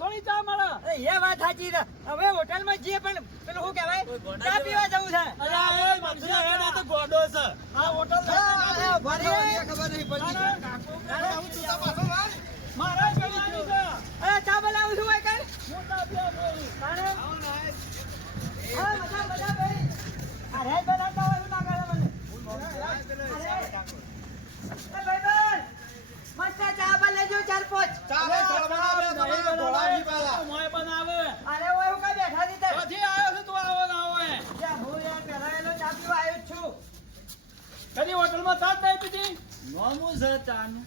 થોડી ચા મળે. અરે એ વાત સાચી છે. હવે હોટલમાં જઈએ પણ પેલું શું કહેવાય? ચા પીવા જવું છે. અરે એ મનુષ્ય એ ના તો ગોડો છે. આ હોટલ મારા છે. અરે ચા બનાવું છું ભાઈ ભાઈ. તારે? હા, બધા, બધા ભાઈ. આ રેડ બનાવતા હોય એવું ના કરે મને. અરે. એ ભાઈબંધ, મસ્ત ચા બા લેજો ચાર પાંચ. ચાલે, ચાલ બનાવે, નહીં તમારે ઢોળાવી બનાવે, પાલા. મોય બનાવે અરે હું એવું કઈ બેઠા નથી તે. ક્યાંથી આવ્યો છે તું આવો ના હોય ત્યાં હું યાર પહેલા એનો ચા પીવા આવ્યો જ છું. કદી ચા જ નહીં નોમું છે ચાનું.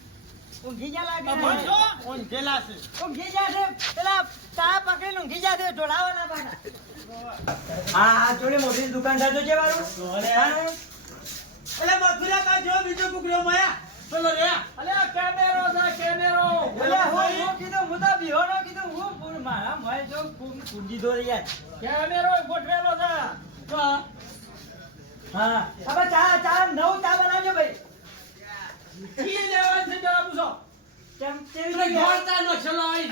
ઊંઘી ગયા લાગે. ભણશો ઊંઘેલા છે? ઊંઘી ગયા છે. પેલા ચા પકડીને ઊંઘી ગયા છે. ઢોળાવાના પાછા. હા, હા, જોડે મોટી દુકાન તો છે વાળું. એટલે મથુરા કા જો બીજો કુકડો માયા? ચલો રે. અલે કેમેરો છે કેમેરો. એટલે હું હું કીધું હું તો બિહોરો કીધું હું મારા મોય જો કું- કુંજી દો યાર કેમેરો ગોઠવેલો છે. હા. હવે ચા ચા નવ ચા બનાવજો ભાઈ. કી લેવાનું છે જરા પૂછો. કેમ કેવી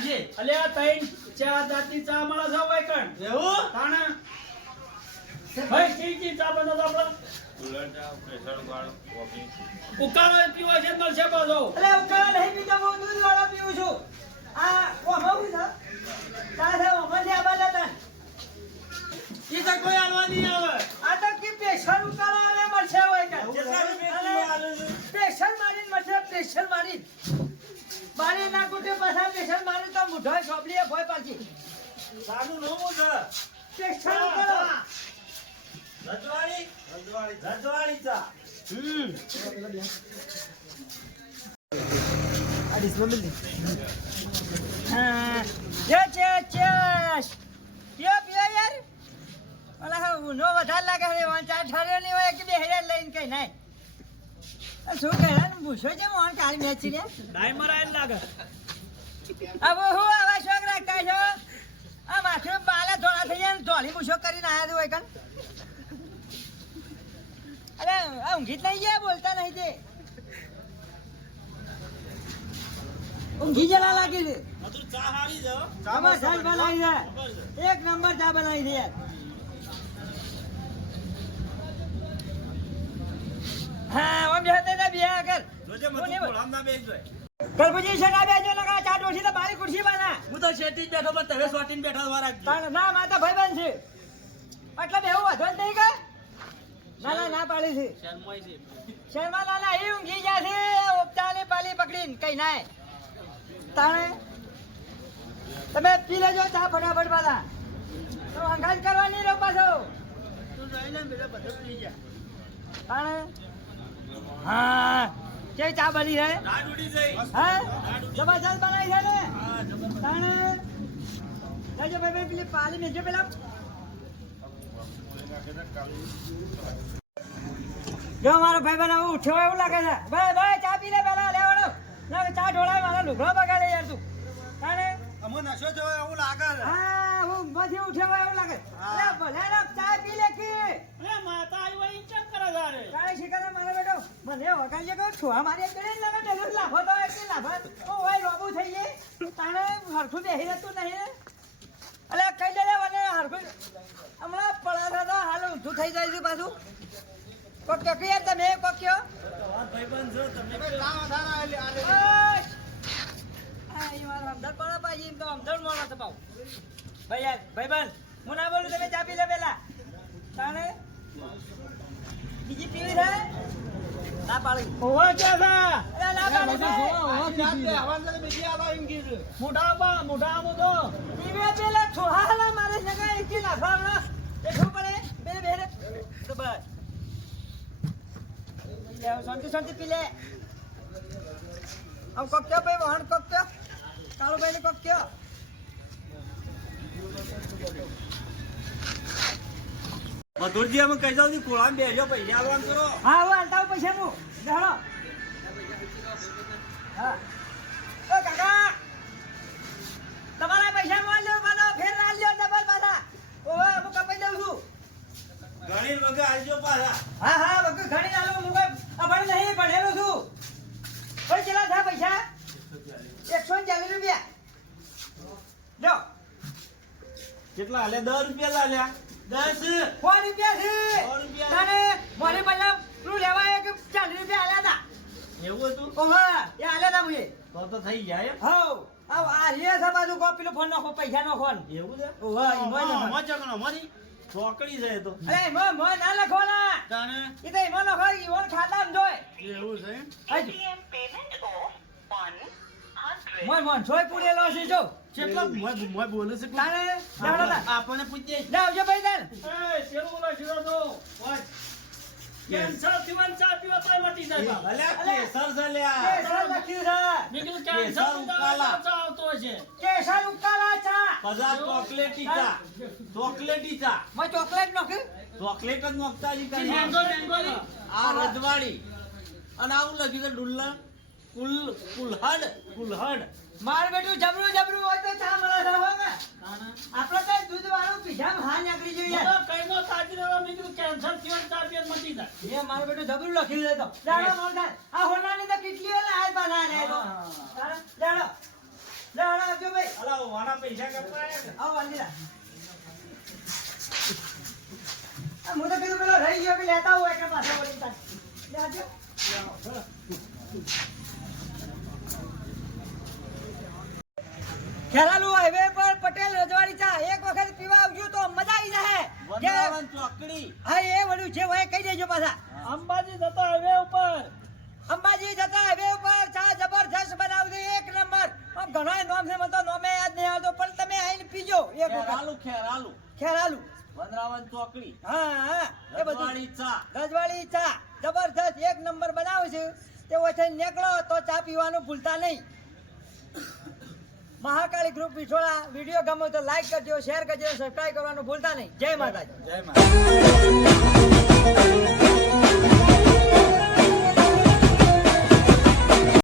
છે. અલે આ તૈન ચા દાતી ચા મળે છે ભાઈ કણ? એવું? તાણા? ભાઈ કી કી ચા બનાવતો આપણે? ઉકાળો પીવો છે મળશે પાછો. એટલે ઉકાળા નહીં પીતો હું દૂધ વાળો પીવું છું. આ ઓમાં હું. છે છે ઓમાં છે આ બધા ઈ તો કોઈ આલવા નહીં આવે આ તો કે પ્રેશર ઉકાળા આવે મળશે હોય કે કેટલા રૂપિયા કિલો આલે છે? પ્રેશર મારીને મળશે મારી. મારે ના કુટે પાછા પ્રેશર મારે તો મુઢોય સોપડીએ ભોય પાછી. સાનું નોમું છે પ્રેશર ઉકાળો રજવાડી? રજવાડી રજવાડી ચા હા, યસ, યસ, યસ. પીઓ, પીઓ યાર. ઓલા હવે ઊનો વધારે લાગે વાંચા ઠર્યો નહીં હોય કે બે હજાર લઈને કઈ નાય. આ શું કહે છે? છે મોહન કાળી મેચ છે રે. ડાયમર લાગે હવે હું આવા શોખ રાખતા છો? આ માથું બાલા ધોળા થઈ જાય ધોળી મૂછો કરીને આયા હોય કન અરે આ ઊંઘી નહીં ગયા બોલતા નહીં તે. ઊંઘી જલા લાગી. છે એક નંબર ચા બનાવી છે. હા ઓમ જતે તા બિયા કર જોજે બોલ? ઘોડામાં બેસ શેના બેજો લગા ચા ડોસી તો બારી ખુરશી બના. હું તો શેઠી બેઠો પણ તમે સોટીને બેઠા તાણ ના માતા ભાઈબંધ છે. એટલે બેહુ વધો નહીં કે? ના ના ના પાડી છે. શરમાઈ છે. શર્મા લાલા એ ઊંઘી છે પાલી પકડીને કઈ નાય. તાણે? તમે પી લેજો ચા ફટાફટ પાછા. તો અંગાજ કરવા નહીં રહો પાછો. તું પી ગયા તાણે? હા. કેવી ચા બની છે? હા? જબરજસ્ત બનાવી છે ને? તાણે? લેજો ભાઈ ભાઈ પેલી પાલી મેજો પેલા. જો મારો ભાઈ બનાવ ઉઠ્યો એવું લાગે છે. ભાઈ ભાઈ ચા પી લે પેલા લેવાનો. ના ચા ઢોળાય મારા લુગડો બગાડે યાર તું. તાણે? અમો નશો જેવો એવું લાગે હા હું મધી ઉઠ્યો એવું લાગે. લે ભલે ચા પી લે કે અરે માતા આવી હોય ઈ ચમ કરે તારે કાલે શીખર મારો બેટો મને વગાડજે કહો છુઆ મારી ડગર લાફો તો એટલે લાફો ઓ ભાઈ લોબુ થઈ ગઈ તાણે હરખું બેહી રહેતું નહીં અલે કઈ દે મને હરખું. હમણાં પડા થતા હાલ ઊંધું થઈ જાય છે પાછું. કોક કે યાર તમે કોક કયો તમારા ભાઈબંધ છો તમે ઓય! આ ઈ મારો પડે એમ તો હમદર્દ મોણો તો પાછો. ભાઈ યાર, ભાઈબંધ, હું ના બોલું તમે ચાપી લે પેલા. તાણે? બીજી પીવી છે? ના પાડી તો પીવે પેલા છોહાલા મારે સગા એકી લાફાનો દેખવું પડે બે બેરે તો શાંતિ શાંતિ પી લે આમ કોક કયો ભાઈ વહન કોક કયો કાળુભાઈ ને કોક કયો મધુરજી અમે કહી દઉં કોળા બેજો પૈસા આલવાનું કરો. હા હવે હાલતા પૈસા નું બેહણો હા. ઓ કાકા. તમારા પૈસા મોલ લો મને ફેર રાલ ડબલ પાછા. ઓહો હું કપાઈ દઉં છું. ઘણી વગર આવજો પાછા. હા હા વગર ઘણી આલો હું કોઈ અભણ નહીં ભણેલો છું. પણ કેટલા થયા પૈસા. એકસો ને ચાલીસ રૂપિયા. જો કેટલા હાલે દસ રૂપિયા લાલ્યા. દસ સો રૂપિયા છે સો રૂપિયા. તાણે મને પહેલા પેલું લેવાય કે ચાલીસ રૂપિયા આલ્યા હતા એવું હતું ઓહા એ આલ્યા હતા મુએ તો તો થઈ જાય એમ. હવ આ આ લે છે બાજુ કો પેલો ફોન નાખો પૈસા નાખો ને. એવું છે ઓહો, ચોકડી છે તો અરે એમાં મોં ના લખો ના તાણે એ તો એમાં લખો ખાતામાં જોય એવું છે એમ? હાજી ATM 100. મોય મોન છોય પૂરેલો છે જો કેટલા મોય મોય બોલે છે. આપણને પૂછજે લે આવજો ભાઈ તાણ એ, શેરું બોલો, શેરું તો. વાહ. કેન્સર થીવાન ચા પીવા તોય મટી જાય. અલ્યા કેસર છે છે કેસર કેન્સર ઉકાળા. ચા આવતો હશે. કેસર ઉકાળા ચા. પજા ચોકલેટી ચા. ચોકલેટી ચા. માં ચોકલેટ નાખ્યું ચોકલેટ જ મોકતા જ કરી. મેંગો, મેંગોની. આ રજવાડી. અને આવું લખ્યું છે ડુલ્લા કુલ કુલ્હડ. કુલ્હડ માર બેટું જબરું જબરું હોય તો ચા મળે છે હો ને આપણે તો દૂધ વાળું પીઝા હા નીકળી જોઈએ મને કઈનો તાજી રહેવા મેં કીધું કેન્સર થીવાન ચા પીવા તો મટી જાય. એ મારું બેટો જબરું લખી દે જાડો થાય આ હોનાની તો કેટલી ને આ બના રે તો. જાડો જાડો આવજો ભાઈ. અલા વાના પૈસા કપાયા આવ વાંદીરા આ કીધું પેલો રહી ગયો કે લેતા હોય કે પાછો વળી તાર લે ખેરાલુ હાઈવે પર પટેલ રજવાડી ચા એક વખત પીવા આવજો તો મજા આવી જાય વંદાવન ચોકડી. હા એ વળ્યું છે ભાઈ કહી દેજો પાછા. અંબાજી જતા હાઈવે ઉપર. અંબાજી જતા હાઈવે ઉપર ચા જબરજસ્ત બનાવજો એક નંબર. આમ ઘણાય નામ છે મને તો નોમે યાદ નહીં આવતો પણ તમે આવીને પીજો એક વખત. ખેરાલુ ખેરાલુ. ખેરાલુ. વનરાવન ચોકડી. હા હા એ બધું. રજવાડી ચા. રજવાડી ચા. જબરજસ્ત એક નંબર બનાવે છે. તે ઓછે નીકળો તો ચા પીવાનું ભૂલતા નહીં. મહાકાળી ગ્રુપ વિછોડા. વીડિયો ગમે તો લાઈક કરજો શેર કરજો સબસ્ક્રાઈબ કરવાનું ભૂલતા નહીં. જય માતાજી. જય માતા